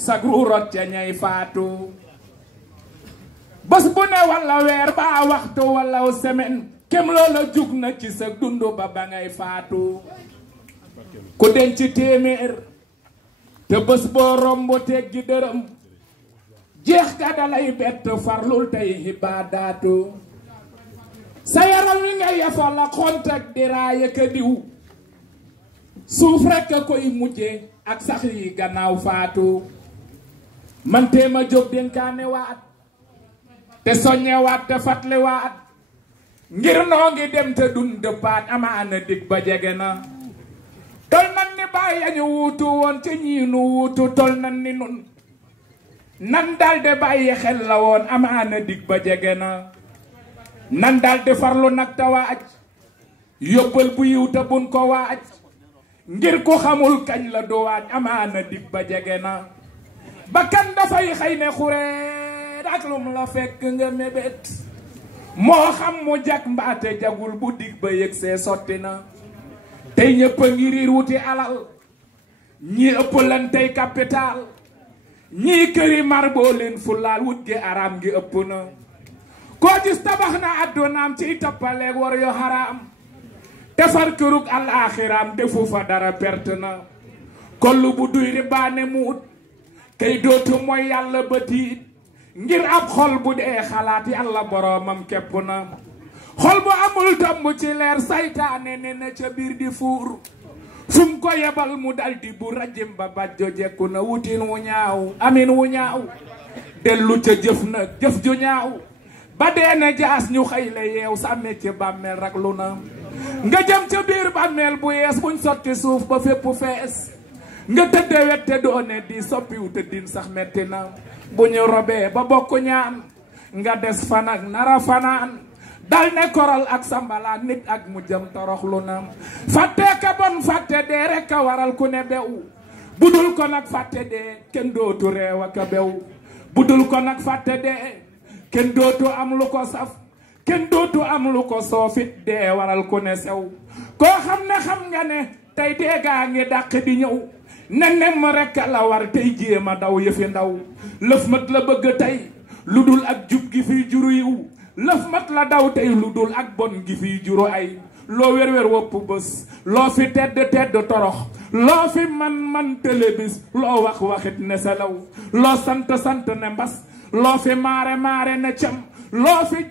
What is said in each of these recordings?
sagru rot ca ñay faatu bés bu ne walla weer ba waxtu walla semaine kem loola jug na ci sa dundu ba ba ngay faatu ku denc téeméer te bés boo romb teggi dërëm jeex ga dalay bett farlul tey xibaadaatu sa yaram wi nga yafal la xontak di raaya ka diw suuf rekk a koy mujje ak sax yi gannaaw faatu man téema jóg dénkaane waat te soññe waat te fatle waat ngir noo ngi dem te dun dëppaat amaana dig ba jege na tol nan ni bàyyi añu wuutu woon ci ñii nu wuutu tol nan ni nun nan dalde bàyyi xel la woon amaana dig ba jege na nan dalde farlu nag te waaj yóbbal bu yiw te bun ko waaj ngir ku xamul kañ la du waaj amaana dig ba jege na bakkan dafay xëy ne xureet ak lum la fekk nga mébét moo xam mu jag mbaate jagul bu dig ba yëg see sotti na tey ñëpp a ngi riir wuti alal ñii ëpp lan tey capital ñii këri mar boo leen fulaal wut gi araam gi ëpp na koo gis tabax na addunaam ciy toppaleeg war yo xaraam te far kërug alaaxiraam defu fa dara perte na kollu bu duy ribaane muut kay dootu mooy yàlla ba tiit ngir ab xol bu dee xalaat yàlla boroomam kepp na xol bu amul tomb ci leer saytaane ne na ca biir di fuur fum ko yebal mu daldi bu rajim ba bajjo jekku na wutin wu ñaaw amin wu ñaaw dellu ca jëf nag jëf ju ñaaw ba dee na jaas ñu xëy la yeew sàmme ci bàmmeel raglu na nga jëm ca biir bàmmeel bu yees buñ sotti suuf ba fépp fees nga tëdde wette doone di soppiw tëddin sax metti na bu ñu robee ba bokk ñaan nga des fan ak nara fanaan dal ne koral ak sambalaan nit ak mu jëm toroxlu na fàtte ka bon fàtte dee rek a waral ku ne bew budul ko nag fàtte dee kenn dootu reew ak a bew budul ko nag fàtte dee kenn dootu am lu ko saf kenn dootu am lu ko soofit dee waral ku ne sew koo xam ne xam nga ne tey dee gaa ngi dàq di ñëw ne nem rek la war tey jéema daw yëfi ndaw lëf mat la bëgg tey lu dul ak jub gi fiy juru yiw lëf mat la daw tey lu dul ak bon gi fiy juru ay loo wér-wér wopp bés loo fi tedd tedd torox loo fi man télébis loo wax waxit ne selaw loo sant ne mbas loo fi maare ne cam loo fi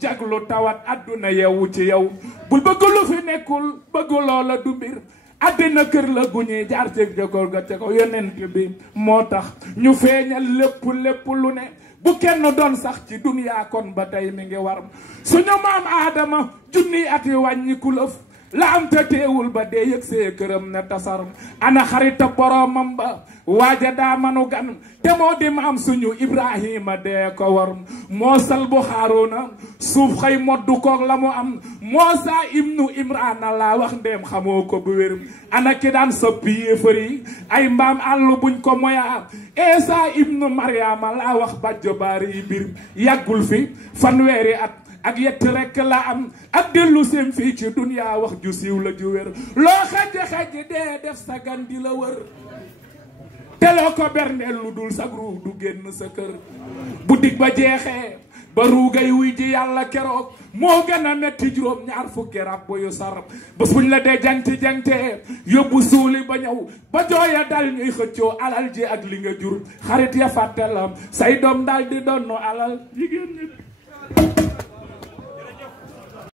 jaglu tawat adduna yewu ci yow bul bëgg lu fi nekkul bëgg loola du mbir àddina kër la gu ñuy jaar ci jokkoor ga te ko yonent bi moo tax ñu feeñal lépp lu ne bu kenn doon sax ci duniyaa kon ba tey mi ngi war suñu maam aadama junniy at yi wàññiku lëf la am te teewul ba dee yëg see këram ne tasar ana xarita boromam ba waaja daa manu gan te moo di maam suñu ibrahima dee ko war moo sal bu xaaroona suuf xëy moddu koog la mu am moosa ibnu imrana laa wax ndeem xamoo ko bu wér ana ki daan soppi yéefar yi ay mbaam àll buñ ko moya esa ibnu mariama laa wax bàjjo baari yi bir yàggul fi fanweeri at ak yett rekk la am ak dellu seen fii ci duniyaa wax ju siiw la ju wér loo xaj dee def sa gan di la wër te loo ko berndeel lu dul sag ruux du génn sa kër bu dig ba jeexee ba ruugay wuy ji yàlla keroog moo gën a metti juróom ñaar fukki rab yu sar bés buñ la dee jangte yóbbu suuli ba ñëw ba jooya dal ñuy xëccoo alal ji ak li nga jur xarit ya fàtte la say doom daal di donnu alal jigéen ñi